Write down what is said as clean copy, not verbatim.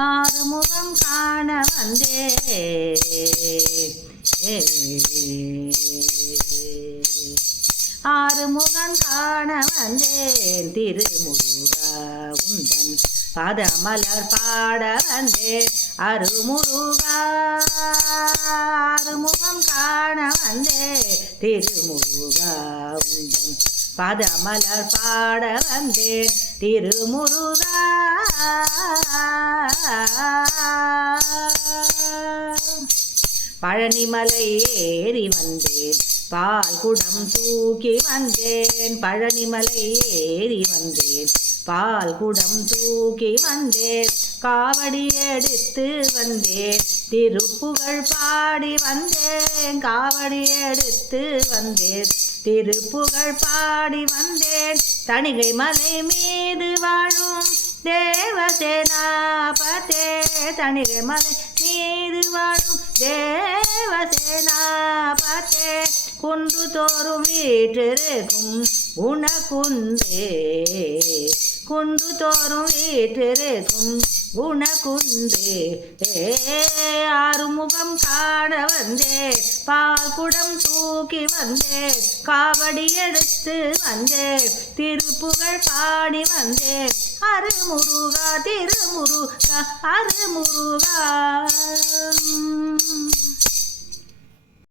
ஆறுமுகம் காண வந்தே ஆறுமுகன் காண வந்தேன் திருமுருகா உந்தன் பதமலர் பாட வந்தேன் அருமுருகா ஆறுமுகம் காண வந்தேன் திருமுருகா உந்தன் பதமலர் பாட வந்தேன் திருமுருகா பழனிமலை ஏறி வந்தேன் பால் குடம் தூக்கி வந்தேன் பழனிமலை ஏறி வந்தேன் பால் குடம் தூக்கி வந்தேன் காவடி எடுத்து வந்தேன் திருப்புகழ் பாடி வந்தேன் காவடி எடுத்து வந்தேன் திருப்புகழ் பாடி வந்தேன் தணிகை மலை மீது வாழும் தேவசேனாபதே தணிகை மலை மீது வாழும் தேவசேனாபதே குன்று தோறும் வீற்றிருக்கும் குணகுன்றே குன்று தோறும் வீற்றிருக்கும் குணகுன்றே ஆறுமுகம் காண வந்தே பால் குடம் தூக்கி வந்தே காவடி எடுத்து வந்தே திருப்புகழ் பாடி வந்தே அருமுருகா திருமுருகா அருமுருகா